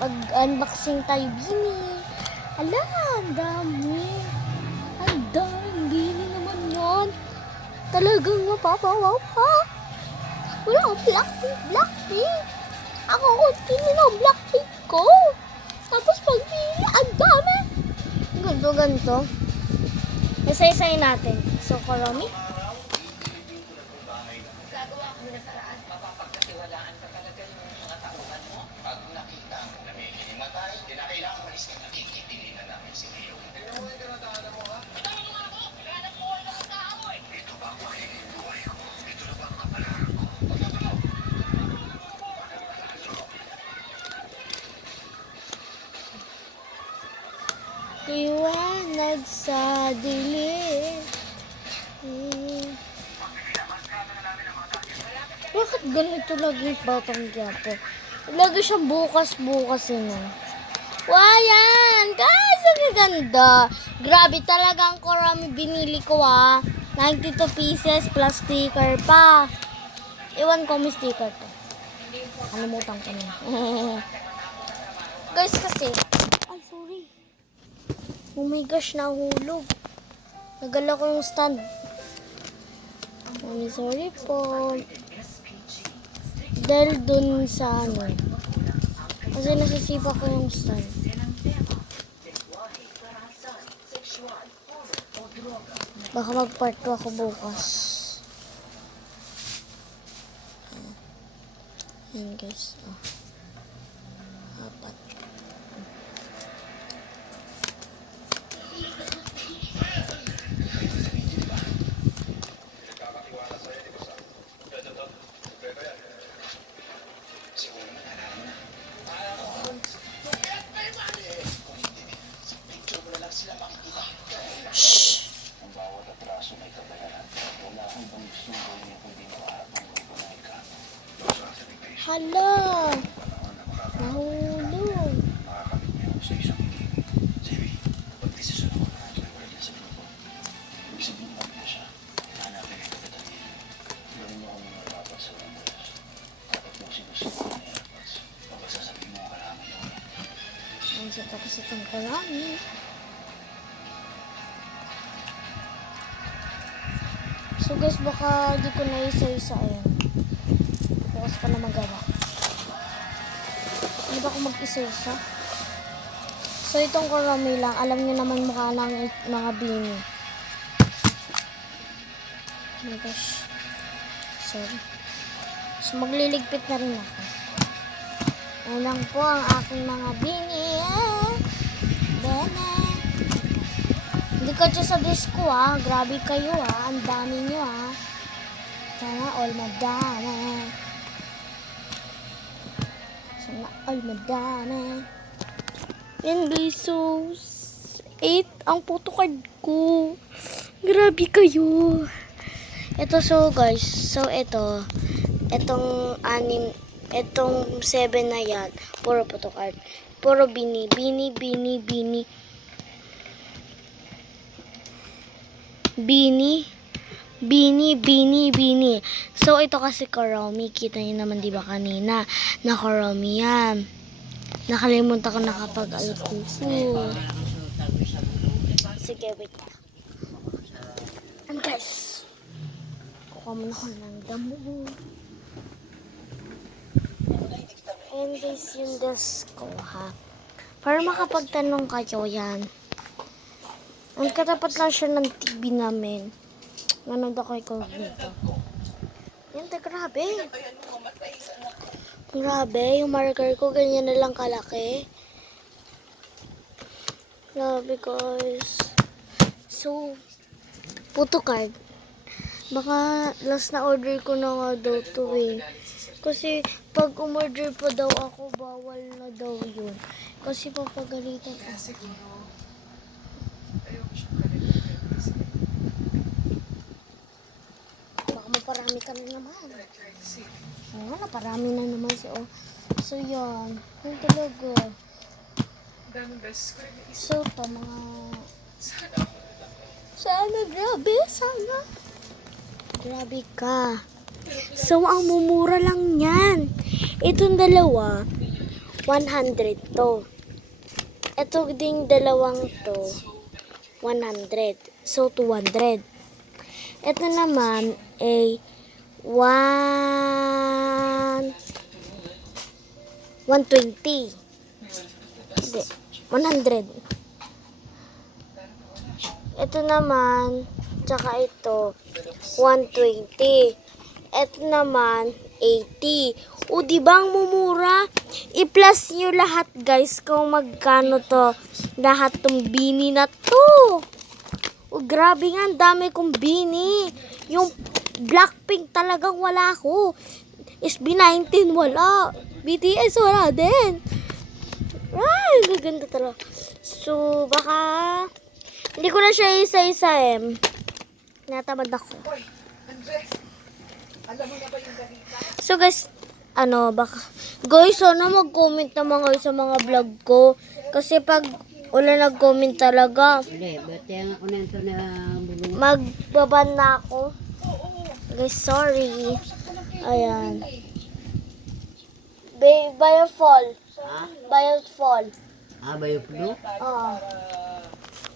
Mag-unboxing tayo, Bini. Ala, ang dami. Ang daming Bini naman yan. Talagang mapapawaw ha. Wala akong Blackpink. Ako continue ng Blackpink ko. Tapos pag Bini, ang dami. Ganto. Isa-isay natin. So, Kuromi. Mapapagkatiwalaan ka talaga yung mga tauhan mo. Pag nakita mo na may hinimatay, di na kailangan malis ka, nakikitili na namin si Leo. Tignan mo yung tinatahanan mo, ha? Tignan mo ako! Tignan mo ang nakatahan mo, eh! Ito ba ang magiging buhay ko? Ito na ba ang kapalaran ko? Pagkatulaw! Liwanag sa dilim. Bakit ganito lagi yung Batang Quiapo? Lagi siyang bukas yun. Wow, yan! Guys, ang ganda. Grabe talaga ang Kuromi binili ko 92 pieces plus sticker pa. Iwan ko may sticker to. Kalimutan ko na. Guys, kasi... Ay, sorry. Oh my gosh, nahulog. Nagala ko yung stand. Sorry po. Dahil dun sa ano. Kasi nasisipa ko yung stand. Baka mag-part 2 ako bukas. Yan guys. Apat. Shhh! Ang bawat atraso may kabayaran. Wala akong bang gusto gawin yung kundi makaharap ng buhay ka. Hala! Nahulog. Makakamit niyo ako sa isang higit. Jamie, pag-desisyon ako na nag-record niya sa grupo. Ibig sabihin mo na siya. Hanapin kayo kapitan niya. Gawin niyo kung mga dapat sa numbers. Dapat mo sinusunod na airpods. Pag sasabihin mo ang kailangan mo. Ang sito ko sa itong Kuromi. So guys, baka di ko na isa-isa ayan. Bukas pa na magawa. Hindi ba ako mag-isa-isa? So itong Kuromi lang. Alam niyo naman mukha ng mga Bini. Oh my gosh. Sorry. So magliligpit na rin ako. Ayan lang po ang aking mga Bini. Bene. Hindi ko siya sa disco Grabe kayo Ang dami nyo Sana all madami. Sana all madami. Yan guys. So 8 ang photocard ko. Grabe kayo. Ito guys. So ito. Itong 7 na yan. Puro photocard. Puro Bini. Bini. So, ito kasi Kuromi. Kita niyo naman diba kanina na Kuromi yan. Nakalimutan ko na kapag alkuko. Sige, wait. And guys, kukuha muna ko ng damo. And guys, yung desk ko para makapagtanong kayo yan. Ang katapat lang siya ng TV namin. Nanood ako ikaw dito. Yan, grabe. Grabe, yung marker ko ganyan na lang kalaki. Grabe guys. So, photocard. Baka last na order ko na nga daw to Kasi pag umorder pa daw ako, bawal na daw yun. Kasi papagalitan ako. Parami ka na naman. Oo, naparami na naman siya. So, yan. Yung talaga. So, ito, mga... Sana, grabe. Sana. Grabe ka. So, ang mumura lang yan. Itong dalawa, 100 to. Ito ding dalawang to, 100. So, 200. Ito naman ay 120. Hindi, 100. Ito naman, tsaka ito, 120. Ito naman, 80. O, diba ang mumura? I-plus nyo lahat, guys, kung magkano to. Lahat tong bini na to. O, grabe nga, ang dami kong bini. Yung Blackpink talagang wala ko. SB19 wala. BTS wala din. Ay, gaganda talaga. So, baka hindi ko na siya isa-isa natamad ako. So guys, baka guys, sana mag-comment naman kayo sa mga vlog ko. Kasi pag wala nag-comment talaga, Hindi, bati ang ako na ito na bulungan. magbaban na ako. Guys, sorry. Ayan. Biofall. Ha? Biofall. Bayo pulo? Ah.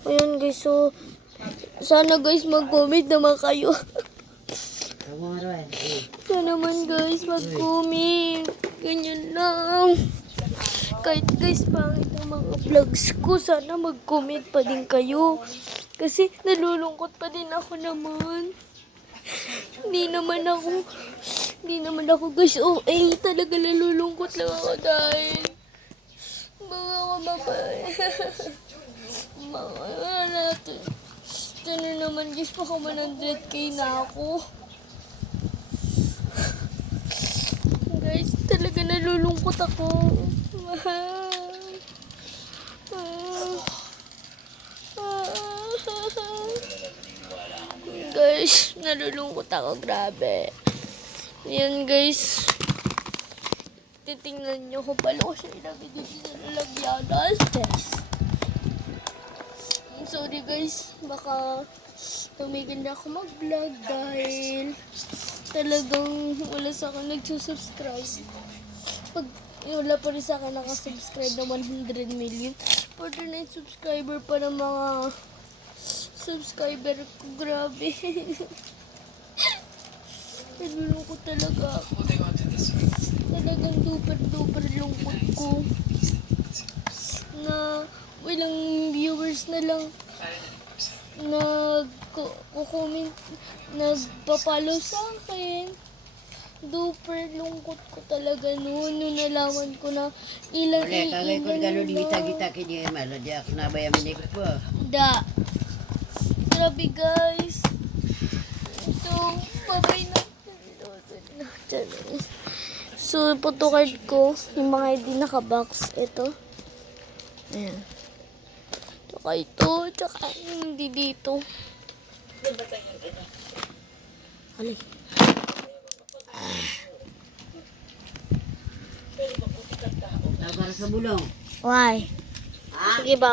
Ayun guys, so sana guys mag-comment naman kayo. Tama rin. Sana naman guys mag-comment. Ganyan lang. Kahit guys pangit ang mga vlogs ko, sana mag-comment pa din kayo. Kasi nalulungkot pa din ako naman. Hindi naman ako guys talaga nalulungkot lang ako dahil mga kamabay. Mga natin. Sana naman guys, baka 100k na ako. Guys, talaga nalulungkot ako. Guys, nalulungkot ako. Grabe. Yan guys. Titingnan nyo kung paano ko siya ilagay dito sa lalagyanan. Guys. Sorry guys. Baka tumigil na ako mag-vlog dahil talagang wala sa akin nagsusubscribe. Pag wala pa rin sa akin nakasubscribe na 100 million. 49 subscriber pa ng mga subscriber ko. Grabe. Nalulungkot talaga ako. Talagang duper lungkot ko. Na walang viewers na lang nag-comment, nagpa-follow sa akin. Duper lungkot ko talaga noon. Nung nalaman ko na ilang Wala, kagay ko galo di kita kini malo di ako na bayam ni ko. Da. Grabe guys. So, bye-bye na. So, photocard ko, yung mga hindi naka-box, ito. Ayan. Tsaka ito, tsaka yung hindi dito. Alay. Para sa bulong. Why? Ha? Sige ba?